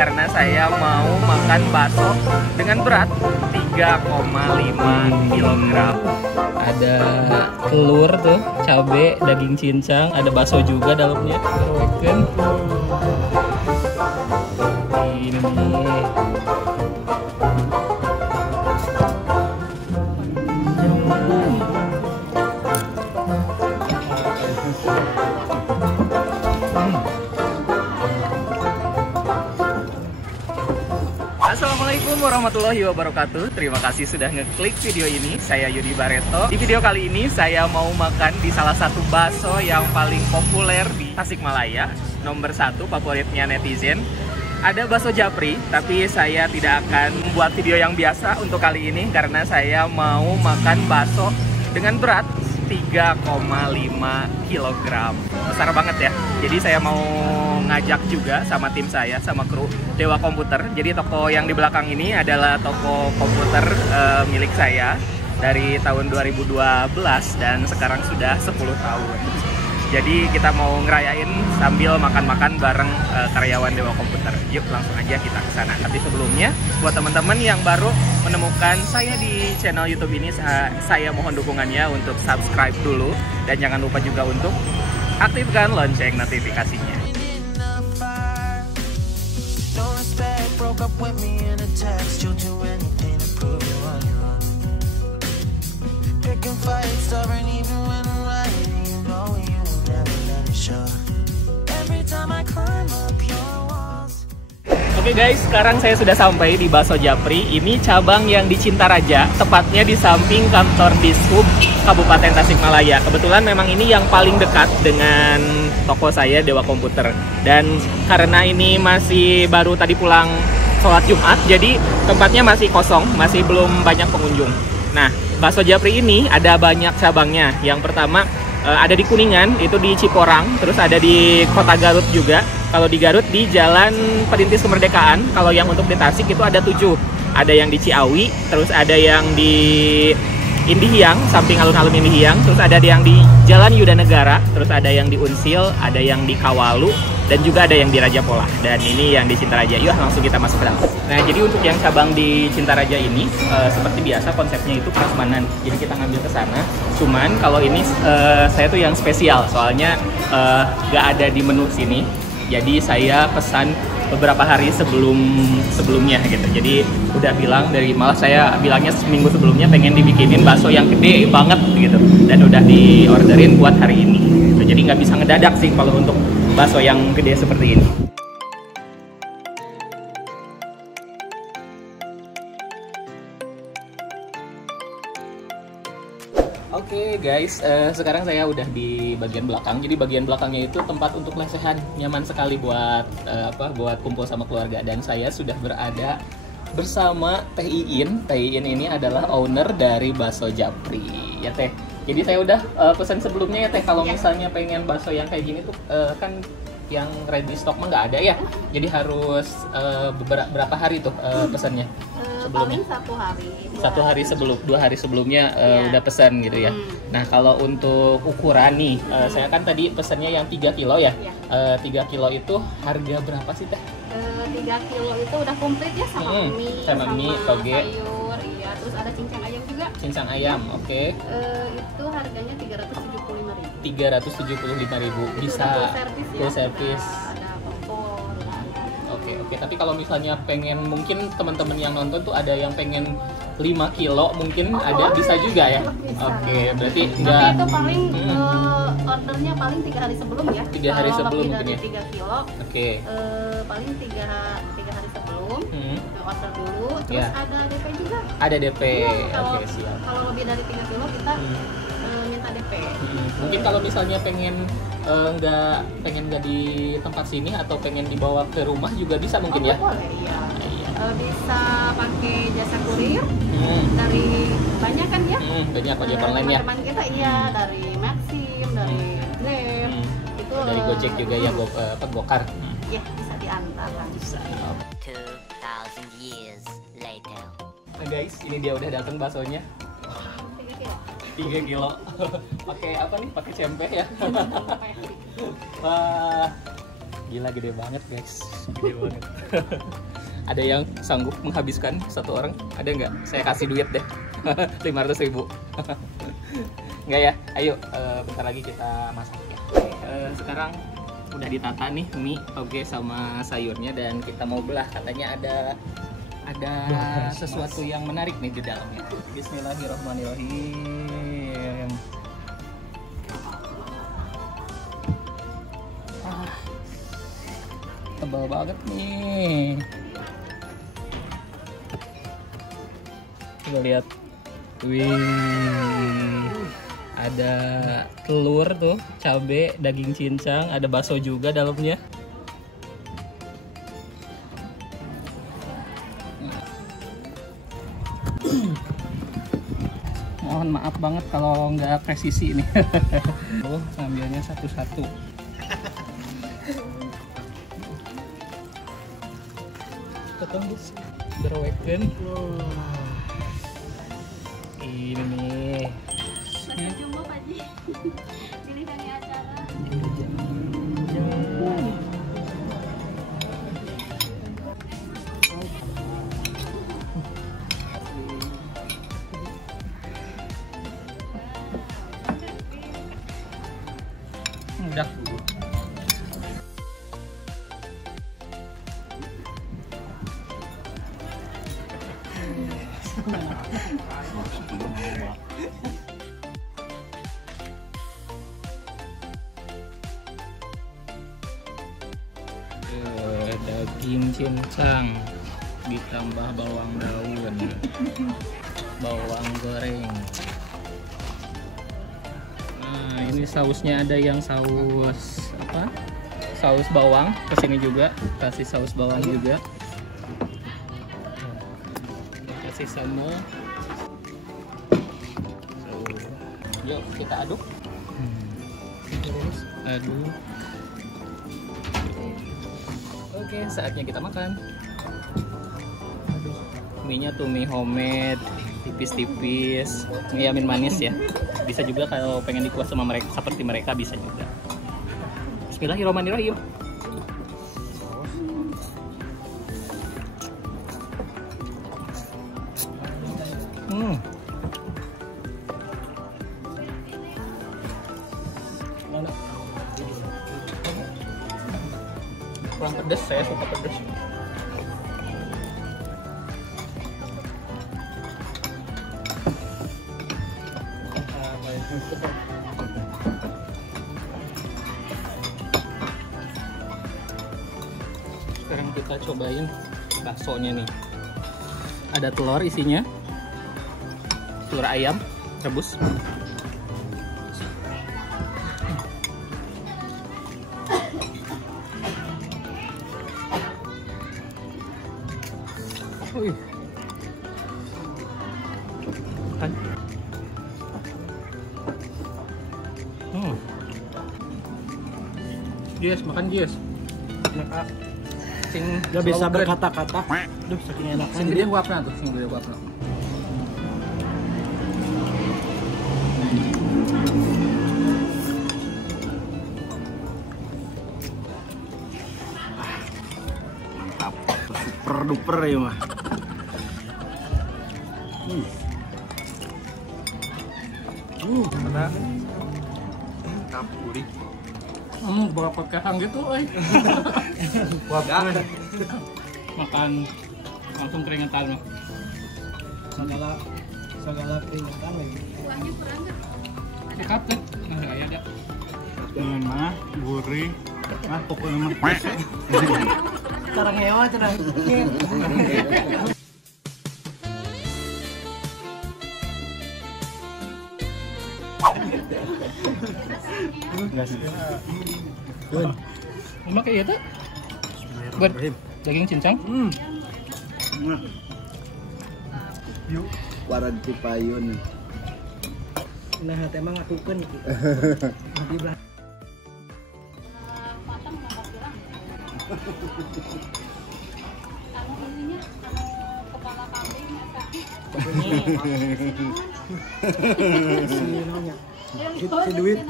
karena saya mau makan bakso dengan berat 3,5 kg. Ada telur tuh, cabe, daging cincang, ada bakso juga dalamnya. Ini nih. Assalamualaikum warahmatullahi wabarakatuh. Terima kasih sudah ngeklik video ini. Saya Yudi Bareto. Di video kali ini saya mau makan di salah satu bakso yang paling populer di Tasikmalaya, nomor 1 favoritnya netizen. Ada bakso Japri, tapi saya tidak akan membuat video yang biasa untuk kali ini karena saya mau makan bakso dengan berat 3,5 kg. Besar banget ya. Jadi saya mau ngajak juga sama tim saya, sama kru Dewa Komputer. Jadi toko yang di belakang ini adalah toko komputer milik saya dari tahun 2012 dan sekarang sudah 10 tahun. Jadi kita mau ngerayain sambil makan-makan bareng karyawan Dewa Komputer. Yuk langsung aja kita ke sana. Tapi sebelumnya buat teman-teman yang baru menemukan saya di channel YouTube ini, saya mohon dukungannya untuk subscribe dulu dan jangan lupa juga untuk aktifkan lonceng notifikasinya. Oke guys, sekarang saya sudah sampai di Bakso Japri. Ini cabang yang di Cintaraja, tepatnya di samping kantor Dishub Kabupaten Tasikmalaya. Kebetulan memang ini yang paling dekat dengan toko saya Dewa Komputer. Dan karena ini masih baru tadi pulang sholat Jumat, jadi tempatnya masih kosong, masih belum banyak pengunjung. Nah, Bakso Japri ini ada banyak cabangnya. Yang pertama ada di Kuningan, itu di Ciporang, terus ada di Kota Garut juga. Kalau di Garut di Jalan Perintis Kemerdekaan. Kalau yang untuk di Tasik itu ada 7. Ada yang di Ciawi, terus ada yang di Indihiyang, samping alun-alun Indihiyang, terus ada yang di Jalan Yuda Negara, terus ada yang di Unsil, ada yang di Kawalu, dan juga ada yang di Raja Polah. Dan ini yang di Cintaraja. Yuk langsung kita masuk ke dalam. Nah, jadi untuk yang cabang di Cintaraja ini seperti biasa konsepnya itu prasmanan. Jadi kita ngambil ke sana. Cuman kalau ini saya tuh yang spesial, soalnya nggak ada di menu sini. Jadi saya pesan beberapa hari sebelumnya gitu. Jadi udah bilang malah saya bilangnya seminggu sebelumnya pengen dibikinin bakso yang gede banget gitu. Dan udah diorderin buat hari ini. Gitu. Jadi nggak bisa ngedadak sih kalau untuk bakso yang gede seperti ini. Oke guys, sekarang saya udah di bagian belakang. Jadi bagian belakangnya itu tempat untuk lesehan, nyaman sekali buat buat kumpul sama keluarga. Dan saya sudah berada bersama Teh Iin. Teh Iin ini adalah owner dari Bakso Japri, ya Teh. Jadi saya udah pesan sebelumnya ya Teh. Kalau misalnya pengen bakso yang kayak gini tuh kan yang ready stock mah nggak ada ya. Jadi harus berapa hari tuh pesannya? Sebelumnya? Paling 2 hari sebelumnya udah pesan gitu ya. Nah kalau untuk ukuran nih, saya kan tadi pesannya yang 3 kilo ya. 3 kilo itu harga berapa sih Teh? 3 kilo itu udah komplit ya sama mie, sama mie, toge, sayur, iya. Terus ada cincang ayam juga. Cincang ayam, oke. Itu harganya 375.000. 375.000 bisa full service. Ada kompor. Oke. Tapi kalau misalnya pengen, mungkin teman-teman yang nonton tuh ada yang pengen 5 kilo mungkin ada, bisa juga ya? Bisa. Oke, berarti enggak. Tapi itu paling ordernya paling 3 hari sebelum ya. 3 hari sebelum mungkin ya? 3 kilo. Oke. Paling 3 hari sebelum order dulu, terus ada DP juga. Ada DP. Oke, siap. Kalau lebih dari 3 kilo kita minta DP. Mungkin kalau misalnya pengen nggak di tempat sini atau pengen dibawa ke rumah juga bisa mungkin ya? Boleh, iya. Bisa pakai jasa kurir dari banyak kan ya? Banyak ojek online ya? Teman kita dari Maxim, dari Grab, itu dari Gojek juga ya, Gokar. Ya, bisa diantar. Bisa. 2000 years later. Nah guys, ini dia udah datang baksonya. 3 kilo. Pakai apa nih? Pakai cempeh ya. Wah. Gila, gede banget guys, gede banget. Ada yang sanggup menghabiskan satu orang? Ada nggak? Saya kasih duit deh, 500.000. Nggak ya? Ayo, bentar lagi kita masak ya. Sekarang udah ditata nih mie, toge sama sayurnya, dan kita mau belah. Katanya ada sesuatu yang menarik nih di dalamnya. Bismillahirrahmanirrahim. Tebal banget nih. Coba lihat. Wih. Ada telur tuh, cabe, daging cincang, ada bakso juga dalamnya. Mohon maaf banget kalau nggak presisi nih. Ngambilnya satu-satu. Potong bus, berwekan. Ini nih. Jumbo Pak Ji. Pilih dari acara. Udah. Daging cincang ditambah bawang daun, bawang goreng. Nah, ini sausnya ada yang saus apa? Saus bawang, kesini juga kasih saus bawang juga. Kasih sambal. Yuk kita aduk. Aduk. Oke, saatnya kita makan. Mie-nya tuh mie homemade, tipis-tipis, ngiyamin manis ya. Bisa juga kalau pengen dikuas sama mereka, seperti mereka bisa juga. Bismillahirrahmanirrahim. Kurang pedas, saya suka pedas. Sekarang kita cobain baksonya nih. Ada telur isinya, telur ayam rebus. Wih. Kan. Yes, makan yes. Enak. Sing Gak bisa berkata-kata. Duh, saking enaknya. Sing gede guapna tuh, sing gede guapna. Mantap. Super duper ya mah. Mana? Mantap, gurih. Berapa kehang gitu, makan langsung keringetan. Segala keringetan lagi. Kuahnya kurang nggak? Dekat deh, nah kayak ada. Ini mah gurih. Ah, pokoknya mah. Sekarang hewa cerah. Emak kayak gitu? Buat daging cincang? Yuk, Waran Cipayun. nah emang aku kan. Matang nggak bilang. Anu ininya, anu kepala kambing, kaki. Si duit.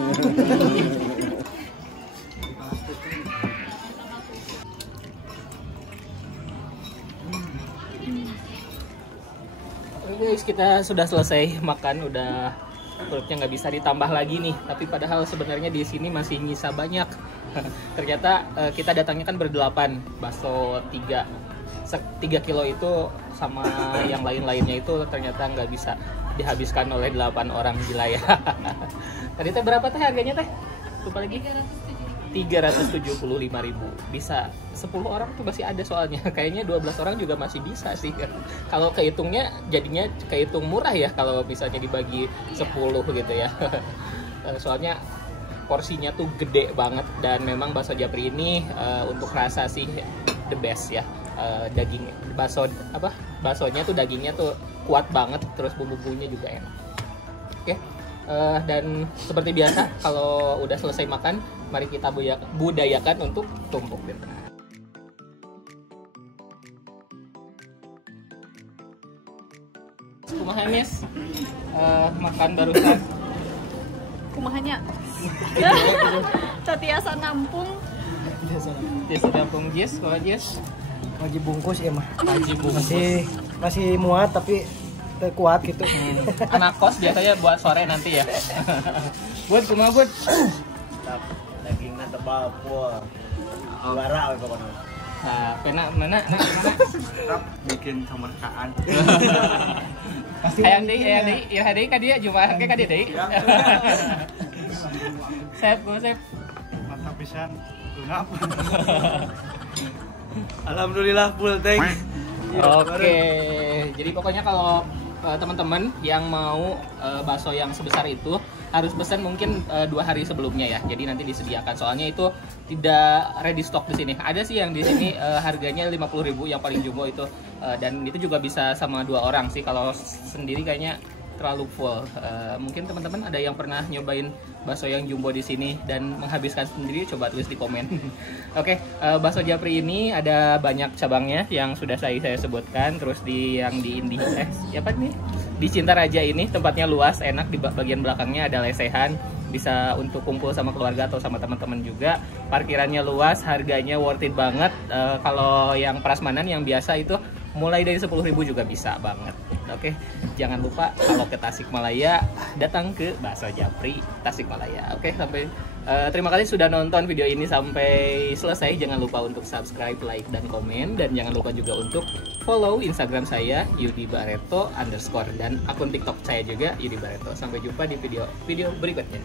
guys, kita sudah selesai makan, udah perutnya nggak bisa ditambah lagi nih. Tapi padahal sebenarnya di sini masih nyisa banyak. Ternyata kita datangnya kan berdelapan, bakso 3 kilo itu sama yang lain-lainnya itu ternyata nggak bisa dihabiskan oleh 8 orang, gila ya. Tadi teh berapa teh harganya teh? Lupa lagi. 375.000. Bisa 10 orang tuh masih ada soalnya. Kayaknya 12 orang juga masih bisa sih. Kalau kehitungnya jadinya kehitung murah ya kalau misalnya dibagi 10 gitu ya. Soalnya porsinya tuh gede banget dan memang bakso Japri ini untuk rasa sih the best ya. Daging baksonya tuh dagingnya tuh kuat banget, terus bumbu-bumbunya juga enak. Oke. Dan seperti biasa kalau udah selesai makan, mari kita budayakan untuk tumpuk gitu. Kumaha Miss? Makan barusan. Kumahanya. Tatiasa nampung. Jess nampung Jess, kalau Jess wajib bungkus ya mah. wajib bungkus. Masih muat tapi kuat gitu. Anak kos biasanya buat sore nanti ya. Buat kumaha buat? Dagingnya tebal full. Juara apa pokoknya. Nah, pena mana? Tetap bikin kemerdekaan. Hayang deui ka dia jumaah ke ka dia deui. Sep. Mantap pisan. Genap. Alhamdulillah full tank. Oke. Jadi pokoknya kalau teman-teman yang mau bakso yang sebesar itu harus pesan mungkin 2 hari sebelumnya ya. Jadi nanti disediakan. Soalnya itu tidak ready stock di sini. Ada sih yang di sini harganya 50.000 yang paling jumbo itu, dan itu juga bisa sama 2 orang sih. Kalau sendiri kayaknya terlalu full. Mungkin teman-teman ada yang pernah nyobain bakso yang jumbo di sini dan menghabiskan sendiri, coba tulis di komen. Oke, bakso Japri ini ada banyak cabangnya yang sudah saya sebutkan. Terus yang di siapa nih? Di Cintaraja ini tempatnya luas, enak, di bagian belakangnya ada lesehan, bisa untuk kumpul sama keluarga atau sama teman-teman juga. Parkirannya luas, harganya worth it banget. Kalau yang prasmanan yang biasa itu mulai dari 10.000 juga bisa banget. Oke, jangan lupa kalau ke Tasikmalaya datang ke Bakso Japri Tasikmalaya. Oke, terima kasih sudah nonton video ini sampai selesai. Jangan lupa untuk subscribe, like, dan komen. Dan jangan lupa juga untuk follow Instagram saya @yudibareto_ dan akun TikTok saya juga Yudi Bareto. Sampai jumpa di video berikutnya.